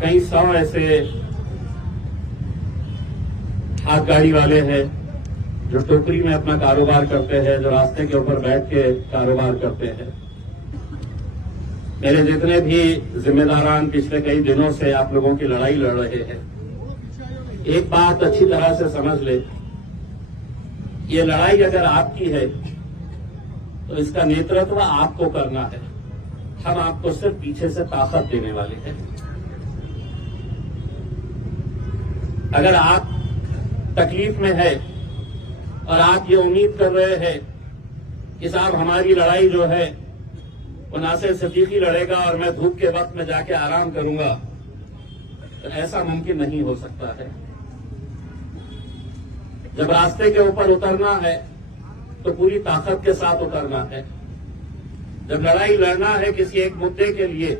कई सौ ऐसे हाथ गाड़ी वाले हैं जो टोकरी में अपना कारोबार करते हैं, जो रास्ते के ऊपर बैठ के कारोबार करते हैं। मेरे जितने भी जिम्मेदारान पिछले कई दिनों से आप लोगों की लड़ाई लड़ रहे हैं, एक बात अच्छी तरह से समझ ले, ये लड़ाई अगर आपकी है तो इसका नेतृत्व आपको करना है। हम आपको सिर्फ पीछे से ताकत देने वाले हैं। अगर आप तकलीफ में है और आप ये उम्मीद कर रहे हैं कि साहब हमारी लड़ाई जो है वो नासिर सिद्दीकी लड़ेगा और मैं धूप के वक्त में जाके आराम करूंगा, तो ऐसा मुमकिन नहीं हो सकता है। जब रास्ते के ऊपर उतरना है तो पूरी ताकत के साथ उतरना है। जब लड़ाई लड़ना है किसी एक मुद्दे के लिए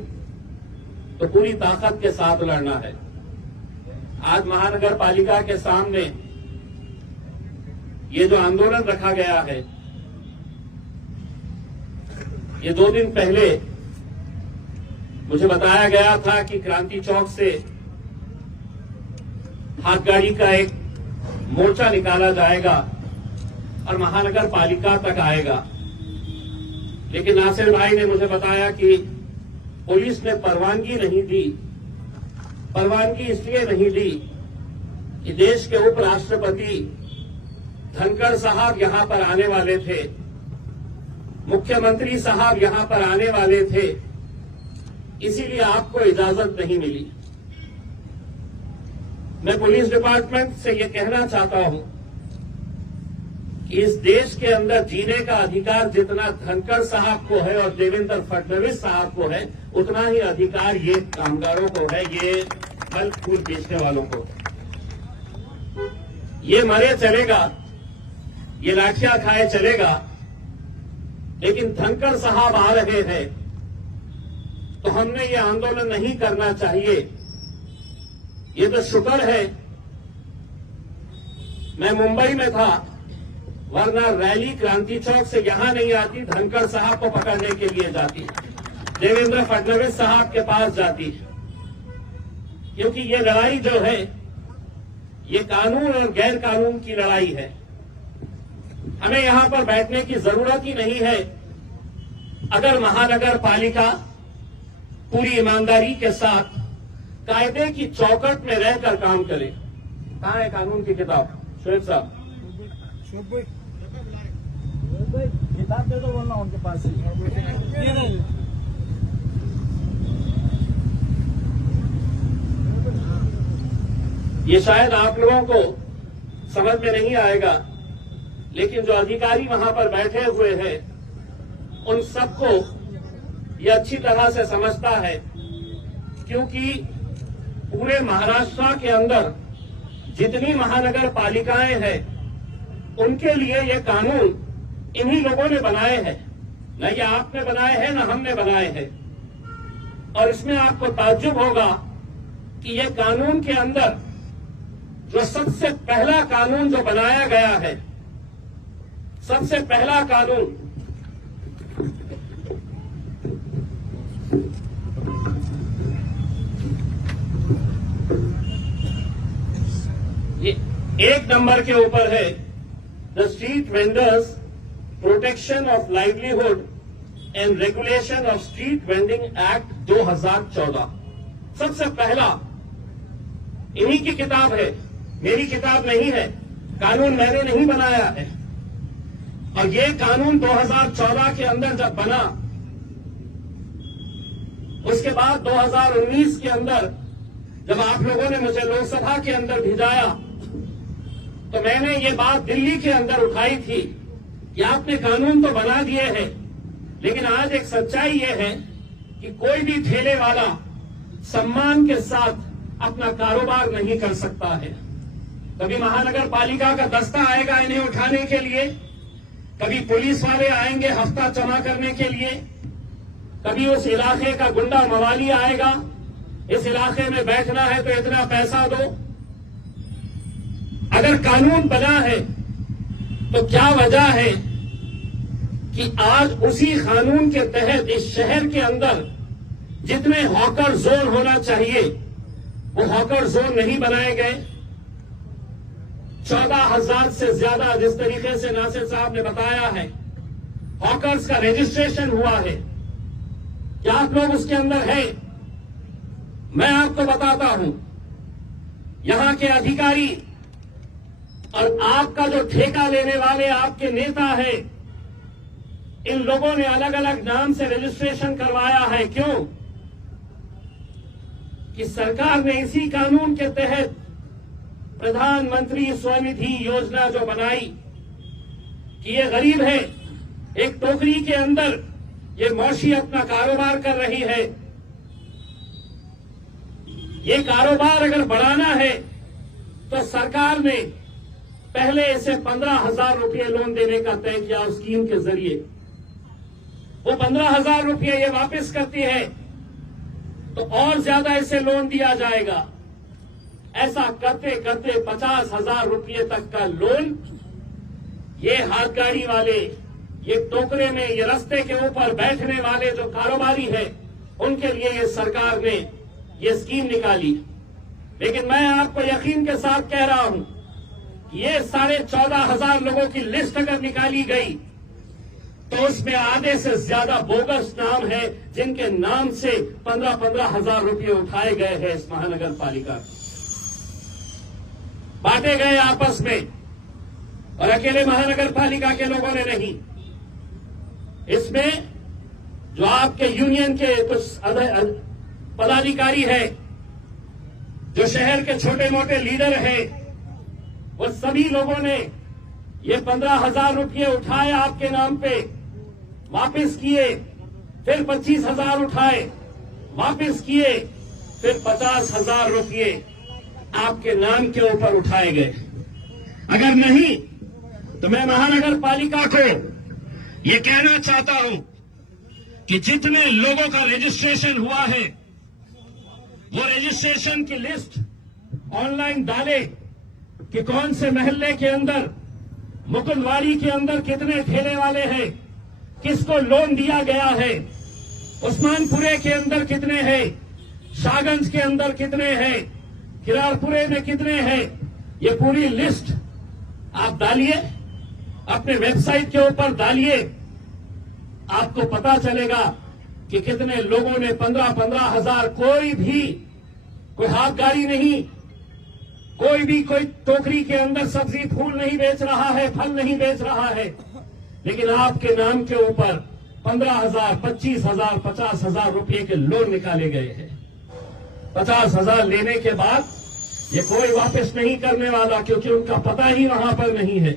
तो पूरी ताकत के साथ लड़ना है। आज महानगर पालिका के सामने ये जो आंदोलन रखा गया है, ये 2 दिन पहले मुझे बताया गया था कि क्रांति चौक से हाथ गाड़ी का एक मोर्चा निकाला जाएगा और महानगर पालिका तक आएगा। लेकिन नासिर भाई ने मुझे बताया कि पुलिस ने परवानगी नहीं दी। परवानगी इसलिए नहीं दी कि देश के उपराष्ट्रपति धनखड़ साहब यहां पर आने वाले थे, मुख्यमंत्री साहब यहां पर आने वाले थे, इसीलिए आपको इजाजत नहीं मिली। मैं पुलिस डिपार्टमेंट से यह कहना चाहता हूं कि इस देश के अंदर जीने का अधिकार जितना धनखड़ साहब को है और देवेंद्र फडणवीस साहब को है, उतना ही अधिकार ये कामगारों को है, ये फल फूल बेचने वालों को। ये मरे चलेगा, ये लाठियां खाए चलेगा, लेकिन धनखड़ साहब आ रहे हैं तो हमने ये आंदोलन नहीं करना चाहिए। ये तो शुक्र है मैं मुंबई में था, वरना रैली क्रांति चौक से यहां नहीं आती, धनखड़ साहब को पकड़ने के लिए जाती, देवेंद्र फडणवीस साहब के पास जाती। क्योंकि ये लड़ाई जो है ये कानून और गैर कानून की लड़ाई है। हमें यहां पर बैठने की जरूरत ही नहीं है अगर महानगर पालिका पूरी ईमानदारी के साथ कायदे की चौकट में रहकर काम करे। कहां है कानून की किताब? शोएब साहब, किताब दे दो, बोलना उनके पास ये शायद आप लोगों को समझ में नहीं आएगा, लेकिन जो अधिकारी वहां पर बैठे हुए हैं उन सबको ये अच्छी तरह से समझता है, क्योंकि पूरे महाराष्ट्र के अंदर जितनी महानगर पालिकाएं हैं उनके लिए ये कानून इन्हीं लोगों ने बनाए हैं। न ये आपने बनाए हैं न हमने बनाए हैं। और इसमें आपको ताज्जुब होगा कि ये कानून के अंदर जो सबसे पहला कानून जो बनाया गया है, सबसे पहला कानून ये 1 नंबर के ऊपर है, the street vendors protection of livelihood and regulation of street vending act 2014। सबसे पहला इन्हीं की किताब है, मेरी किताब नहीं है। कानून मैंने नहीं बनाया है। और ये कानून 2014 के अंदर जब बना, उसके बाद 2019 के अंदर जब आप लोगों ने मुझे लोकसभा के अंदर भिजाया, तो मैंने ये बात दिल्ली के अंदर उठाई थी कि आपने कानून तो बना दिए हैं, लेकिन आज एक सच्चाई ये है कि कोई भी ठेले वाला सम्मान के साथ अपना कारोबार नहीं कर सकता है। कभी महानगर पालिका का दस्ता आएगा इन्हें उठाने के लिए, कभी पुलिस वाले आएंगे हफ्ता जमा करने के लिए, कभी उस इलाके का गुंडा मवाली आएगा, इस इलाके में बैठना है तो इतना पैसा दो। अगर कानून बना है तो क्या वजह है कि आज उसी कानून के तहत इस शहर के अंदर जितने हॉकर जोन होना चाहिए वो हॉकर जोन नहीं बनाए गए। 14,000 से ज्यादा, जिस तरीके से नासिर साहब ने बताया है, हॉकर्स का रजिस्ट्रेशन हुआ है। क्या आप लोग उसके अंदर हैं? मैं आपको बताता हूं, यहां के अधिकारी और आपका जो ठेका लेने वाले आपके नेता है, इन लोगों ने अलग अलग नाम से रजिस्ट्रेशन करवाया है। क्यों? कि सरकार ने इसी कानून के तहत प्रधानमंत्री स्वनिधि योजना जो बनाई कि ये गरीब है, एक टोकरी के अंदर ये मौशी अपना कारोबार कर रही है, ये कारोबार अगर बढ़ाना है तो सरकार ने पहले इसे 15,000 रुपये लोन देने का तय किया उस स्कीम के जरिए। वो 15,000 रुपये ये वापस करती है तो और ज्यादा इसे लोन दिया जाएगा। ऐसा करते करते 50,000 रुपये तक का लोन ये हाथ गाड़ी वाले, ये टोकरे में, ये रास्ते के ऊपर बैठने वाले जो कारोबारी है, उनके लिए ये सरकार ने ये स्कीम निकाली। लेकिन मैं आपको यकीन के साथ कह रहा हूं कि ये 14,500 लोगों की लिस्ट अगर निकाली गई तो उसमें आधे से ज्यादा बोगस नाम है, जिनके नाम से 15,000 रुपये उठाए गए हैं इस महानगर पालिका, बांटे गए आपस में, और अकेले महानगर पालिका के लोगों ने नहीं। इसमें जो आपके यूनियन के कुछ पदाधिकारी है, जो शहर के छोटे मोटे लीडर हैं, वो सभी लोगों ने ये 15,000 रुपये उठाए आपके नाम पे, वापस किए, फिर 25,000 उठाए, वापस किए, फिर 50,000 रुपये आपके नाम के ऊपर उठाए गए। अगर नहीं तो मैं महानगर पालिका को ये कहना चाहता हूं कि जितने लोगों का रजिस्ट्रेशन हुआ है वो रजिस्ट्रेशन की लिस्ट ऑनलाइन डाले कि कौन से महल्ले के अंदर, मुकुंदवाड़ी के अंदर कितने ठेले वाले हैं, किसको लोन दिया गया है, उस्मानपुरे के अंदर कितने हैं, शाहगंज के अंदर कितने हैं, किरारपुरे में कितने हैं। ये पूरी लिस्ट आप डालिए, अपने वेबसाइट के ऊपर डालिए, आपको पता चलेगा कि कितने लोगों ने 15,000। कोई हाथ गाड़ी नहीं, कोई टोकरी के अंदर सब्जी फूल नहीं बेच रहा है, फल नहीं बेच रहा है, लेकिन आपके नाम के ऊपर 15,000, 25,000, 50,000 रुपये के लोन निकाले गए हैं। 50,000 लेने के बाद ये कोई वापस नहीं करने वाला, क्योंकि उनका पता ही वहां पर नहीं है।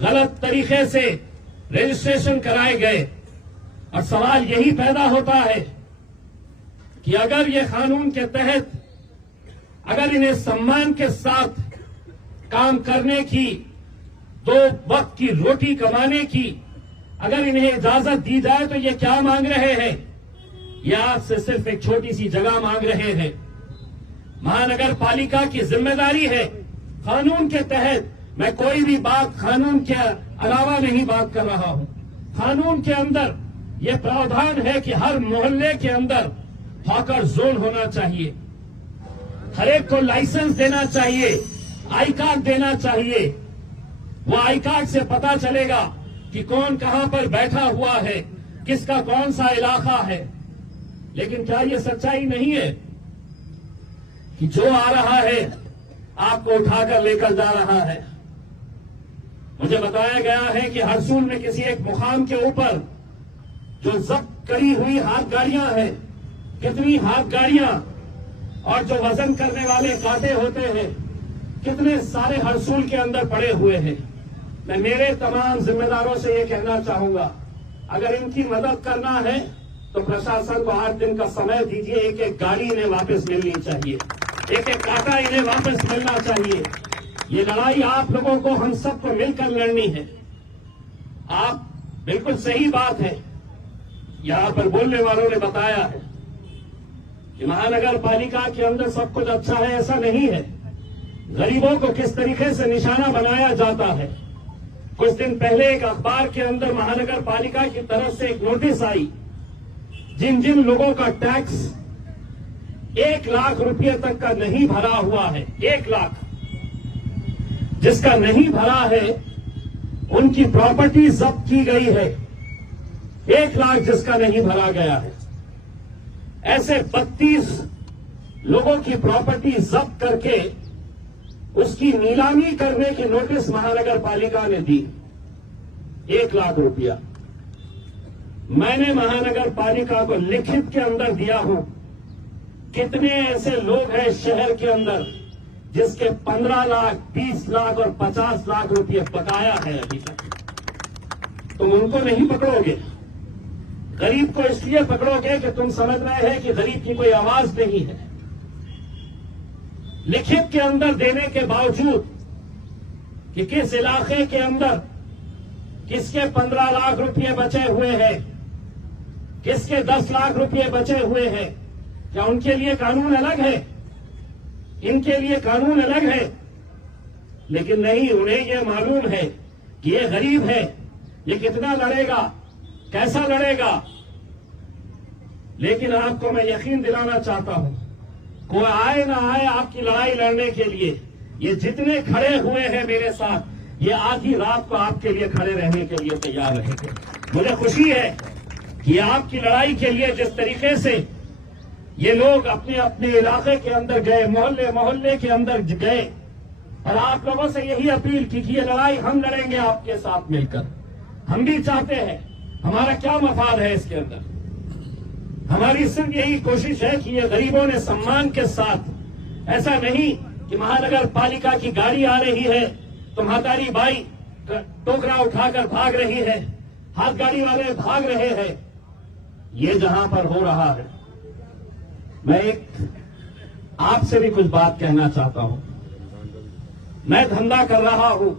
गलत तरीके से रजिस्ट्रेशन कराए गए, और सवाल यही पैदा होता है कि अगर ये कानून के तहत, अगर इन्हें सम्मान के साथ काम करने की, 2 वक्त की रोटी कमाने की अगर इन्हें इजाजत दी जाए, तो ये क्या मांग रहे हैं? ये आपसे सिर्फ एक छोटी सी जगह मांग रहे हैं। महानगर पालिका की जिम्मेदारी है, कानून के तहत, मैं कोई भी बात कानून के अलावा नहीं बात कर रहा हूं, कानून के अंदर यह प्रावधान है कि हर मोहल्ले के अंदर हॉकर जोन होना चाहिए, हर एक को लाइसेंस देना चाहिए, आई कार्ड देना चाहिए। वो आई कार्ड से पता चलेगा कि कौन कहां पर बैठा हुआ है, किसका कौन सा इलाका है। लेकिन क्या ये सच्चाई नहीं है कि जो आ रहा है आपको उठाकर लेकर जा रहा है? मुझे बताया गया है कि हरसूल में किसी एक मुकाम के ऊपर जो जब्त करी हुई हाथ गाड़ियां हैं, कितनी हाथ गाड़ियां और जो वजन करने वाले कांटे होते हैं, कितने सारे हरसूल के अंदर पड़े हुए हैं। मैं मेरे तमाम जिम्मेदारों से ये कहना चाहूंगा, अगर इनकी मदद करना है तो प्रशासन को 8 दिन का समय दीजिए। एक एक गाड़ी इन्हें वापस मिलनी चाहिए, एक एक कांटा इन्हें वापस मिलना चाहिए। ये लड़ाई आप लोगों को, हम सबको मिलकर लड़नी है। आप बिल्कुल सही बात है, यहां पर बोलने वालों ने बताया है कि महानगर पालिका के अंदर सब कुछ अच्छा है, ऐसा नहीं है। गरीबों को किस तरीके से निशाना बनाया जाता है। कुछ दिन पहले एक अखबार के अंदर महानगर पालिका की तरफ से एक नोटिस आई, जिन जिन लोगों का टैक्स 1 लाख रुपए तक का नहीं भरा हुआ है, 1 लाख जिसका नहीं भरा है उनकी प्रॉपर्टी जब्त की गई है। 1 लाख जिसका नहीं भरा गया है, ऐसे 32 लोगों की प्रॉपर्टी जब्त करके उसकी नीलामी करने की नोटिस महानगर पालिका ने दी। 1 लाख रुपया मैंने महानगर पालिका को लिखित के अंदर दिया हूं। कितने ऐसे लोग हैं शहर के अंदर जिसके 15 लाख, 20 लाख और 50 लाख रुपये बकाया है अभी तक? तुम उनको नहीं पकड़ोगे। गरीब को इसलिए पकड़ोगे कि तुम समझ रहे हैं कि गरीब की कोई आवाज नहीं है। लिखित के अंदर देने के बावजूद कि किस इलाके के अंदर किसके 15 लाख रुपये बचे हुए हैं, किसके 10 लाख रुपये बचे हुए हैं, क्या उनके लिए कानून अलग है? इनके लिए कानून अलग है। लेकिन नहीं, उन्हें यह मालूम है कि ये गरीब है, ये कितना लड़ेगा, कैसा लड़ेगा। लेकिन आपको मैं यकीन दिलाना चाहता हूं, कोई आए ना आए आपकी लड़ाई लड़ने के लिए, ये जितने खड़े हुए हैं मेरे साथ, ये आधी रात को आपके लिए खड़े रहने के लिए तैयार रहेंगे। मुझे खुशी है कि आपकी लड़ाई के लिए जिस तरीके से ये लोग अपने अपने इलाके के अंदर गए, मोहल्ले मोहल्ले के अंदर गए और आप लोगों से यही अपील की कि ये लड़ाई हम लड़ेंगे आपके साथ मिलकर। हम भी चाहते हैं, हमारा क्या मफाद है इसके अंदर? हमारी सिर्फ यही कोशिश है कि ये गरीबों ने सम्मान के साथ, ऐसा नहीं कि महानगर पालिका की गाड़ी आ रही है तो महातारी बाई टोकरा उठाकर भाग रही है, हाथ गाड़ी वाले भाग रहे हैं। ये जहां पर हो रहा है, मैं एक आपसे भी कुछ बात कहना चाहता हूं। मैं धंधा कर रहा हूं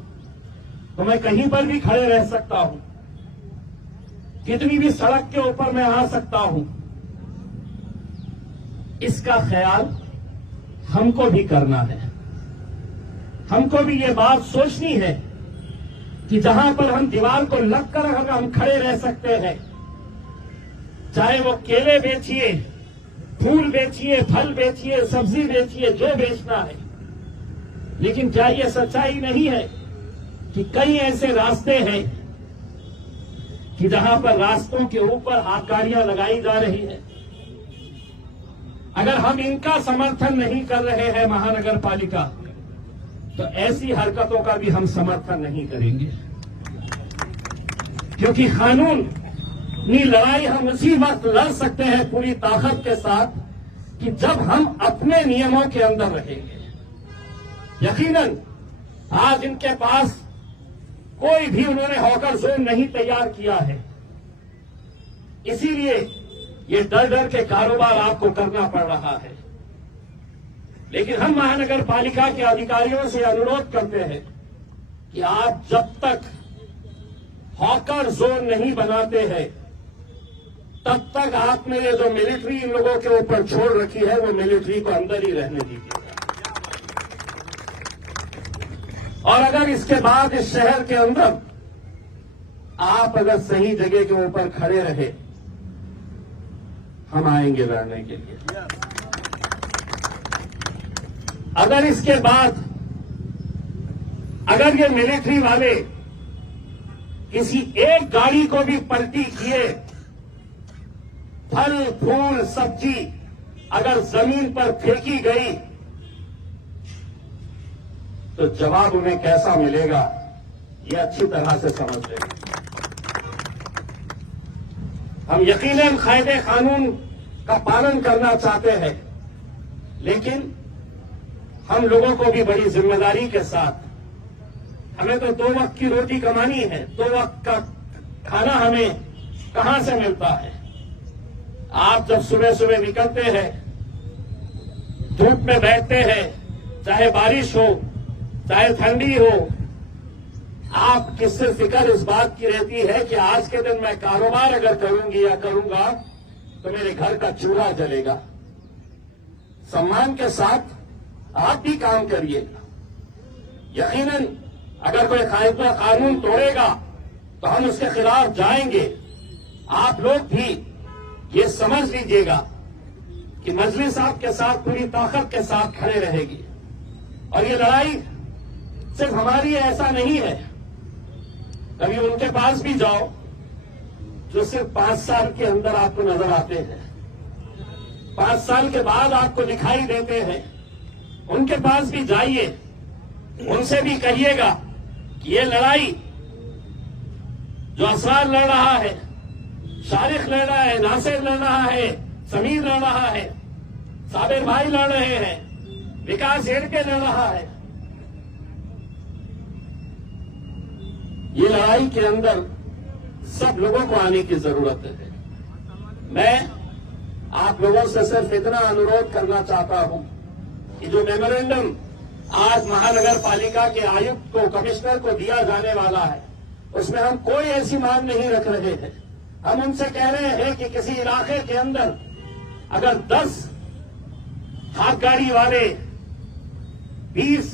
तो मैं कहीं पर भी खड़े रह सकता हूं, कितनी भी सड़क के ऊपर मैं आ सकता हूं। इसका ख्याल हमको भी करना है। हमको भी ये बात सोचनी है कि जहां पर हम दीवार को लगकर अगर हम खड़े रह सकते हैं, चाहे वो केले बेचिए, फूल बेचिए, फल बेचिए, सब्जी बेचिए, जो बेचना है। लेकिन क्या ये सच्चाई नहीं है कि कई ऐसे रास्ते हैं कि जहां पर रास्तों के ऊपर आबकारियां लगाई जा रही है? अगर हम इनका समर्थन नहीं कर रहे हैं महानगर पालिका, तो ऐसी हरकतों का भी हम समर्थन नहीं करेंगे। क्योंकि कानूनी लड़ाई हम उसी वक्त लड़ सकते हैं पूरी ताकत के साथ कि जब हम अपने नियमों के अंदर रहेंगे। यकीनन आज इनके पास कोई भी उन्होंने हॉकर जोन नहीं तैयार किया है, इसीलिए ये डर डर के कारोबार आपको करना पड़ रहा है। लेकिन हम महानगर पालिका के अधिकारियों से अनुरोध करते हैं कि आप जब तक हॉकर जोन नहीं बनाते हैं, तब तक आपने ये जो मिलिट्री इन लोगों के ऊपर छोड़ रखी है, वो मिलिट्री को अंदर ही रहने दीजिए। और अगर इसके बाद इस शहर के अंदर आप अगर सही जगह के ऊपर खड़े रहे, हम आएंगे लड़ने के लिए। अगर इसके बाद अगर ये मिलिट्री वाले किसी एक गाड़ी को भी पलटी किए, फल फूल सब्जी अगर जमीन पर फेंकी गई, तो जवाब उन्हें कैसा मिलेगा ये अच्छी तरह से समझ लेंगे। हम यकीनन कायदे कानून का पालन करना चाहते हैं, लेकिन हम लोगों को भी बड़ी जिम्मेदारी के साथ, हमें तो 2 वक्त की रोटी कमानी है, 2 वक्त का खाना हमें कहां से मिलता है? आप जब सुबह सुबह निकलते हैं, धूप में बैठते हैं, चाहे बारिश हो चाहे ठंडी हो, आप किससे फिक्र इस बात की रहती है कि आज के दिन मैं कारोबार अगर करूंगी या करूंगा तो मेरे घर का चूल्हा जलेगा। सम्मान के साथ आप भी काम करिएगा। यकीनन अगर कोई कायदा कानून तोड़ेगा तो हम उसके खिलाफ जाएंगे। आप लोग भी ये समझ लीजिएगा कि मजलिस आपके साथ पूरी ताकत के साथ खड़े रहेगी। और ये लड़ाई सिर्फ हमारी ऐसा नहीं है। कभी उनके पास भी जाओ जो सिर्फ 5 साल के अंदर आपको नजर आते हैं, 5 साल के बाद आपको दिखाई देते हैं, उनके पास भी जाइए, उनसे भी कहिएगा कि ये लड़ाई जो असरार लड़ रहा है, शारिक लड़ रहा है, नासिर लड़ रहा है, समीर लड़ रहा है, साबिर भाई लड़ रहे हैं, विकास हेड़के लड़ रहा है, ये लड़ाई के अंदर सब लोगों को आने की जरूरत है। मैं आप लोगों से सिर्फ इतना अनुरोध करना चाहता हूं कि जो मेमोरेंडम आज महानगर पालिका के आयुक्त को, कमिश्नर को दिया जाने वाला है, उसमें हम कोई ऐसी मांग नहीं रख रहे हैं। हम उनसे कह रहे हैं कि किसी इलाके के अंदर अगर 10 हाथ गाड़ी वाले 20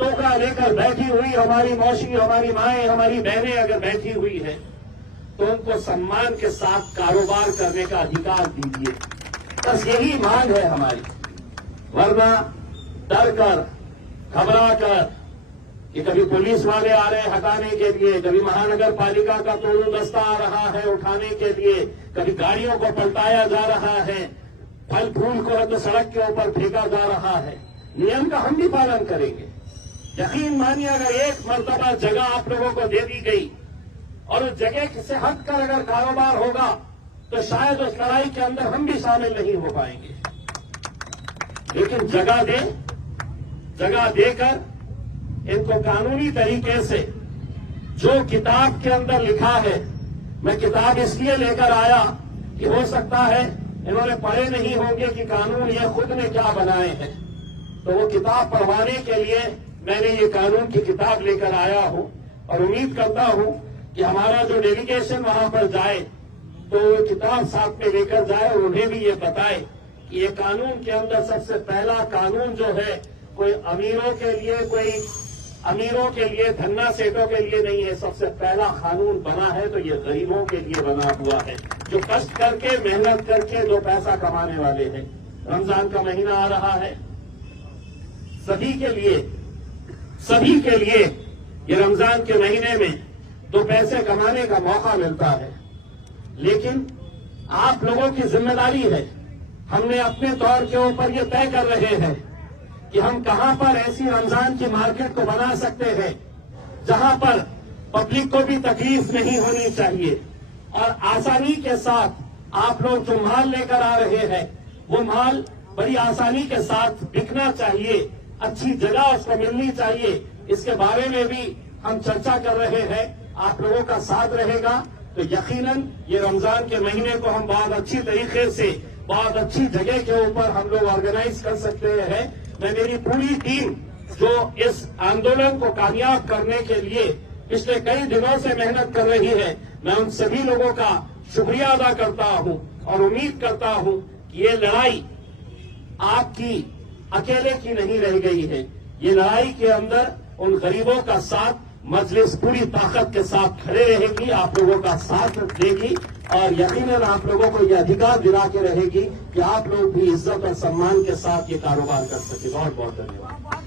टोकरा लेकर बैठी हुई हमारी मौसी, हमारी माएं, हमारी बहनें अगर बैठी हुई है तो उनको सम्मान के साथ कारोबार करने का अधिकार दीजिए। बस यही मांग है हमारी। वरना डर कर, घबरा कर कि कभी पुलिस वाले आ रहे हैं हटाने के लिए, कभी महानगर पालिका का तोड़ू दस्ता आ रहा है उठाने के लिए, कभी गाड़ियों को पलटाया जा रहा है, फल फूल को तो सड़क के ऊपर फेंका जा रहा है। नियम का हम भी पालन करेंगे। यकीन मानिए, अगर एक मर्तबा जगह आप लोगों को दे दी गई और उस जगह से हटकर अगर कारोबार होगा तो शायद उस लड़ाई के अंदर हम भी शामिल नहीं हो पाएंगे। लेकिन जगह देकर इनको कानूनी तरीके से जो किताब के अंदर लिखा है, मैं किताब इसलिए लेकर आया कि हो सकता है इन्होंने पढ़े नहीं होंगे कि कानून ये खुद ने क्या बनाए हैं, तो वो किताब पढ़वाने के लिए मैंने ये कानून की किताब लेकर आया हूं। और उम्मीद करता हूं कि हमारा जो डेलीगेशन वहां पर जाए तो वो किताब साथ में लेकर जाए और उन्हें भी ये बताए कि ये कानून के अंदर सबसे पहला कानून जो है कोई अमीरों के लिए धन्ना सेठों के लिए नहीं है। सबसे पहला कानून बना है तो ये गरीबों के लिए बना हुआ है, जो कष्ट करके मेहनत करके 2 पैसा कमाने वाले हैं। रमजान का महीना आ रहा है, सभी के लिए ये रमजान के महीने में 2 पैसे कमाने का मौका मिलता है। लेकिन आप लोगों की जिम्मेदारी है, हमने अपने तौर के ऊपर ये तय कर रहे हैं कि हम कहां पर ऐसी रमजान की मार्केट को बना सकते हैं जहां पर पब्लिक को भी तकलीफ नहीं होनी चाहिए और आसानी के साथ आप लोग जो माल लेकर आ रहे हैं वो माल बड़ी आसानी के साथ बिकना चाहिए, अच्छी जगह उसको मिलनी चाहिए। इसके बारे में भी हम चर्चा कर रहे हैं। आप लोगों का साथ रहेगा तो यकीनन ये रमजान के महीने को हम बहुत अच्छी तरीके से, बहुत अच्छी जगह के ऊपर हम लोग ऑर्गेनाइज कर सकते हैं। मैं मेरी पूरी टीम जो इस आंदोलन को कामयाब करने के लिए पिछले कई दिनों से मेहनत कर रही है, मैं उन सभी लोगों का शुक्रिया अदा करता हूं और उम्मीद करता हूं कि ये लड़ाई आपकी अकेले की नहीं रह गई है। ये लड़ाई के अंदर उन गरीबों का साथ मजलिस पूरी ताकत के साथ खड़े रहेगी, आप लोगों का साथ देगी और यकीनन आप लोगों को यह अधिकार दिला के रहेगी कि आप लोग भी इज्जत और सम्मान के साथ ये कारोबार कर सके। बहुत बहुत धन्यवाद।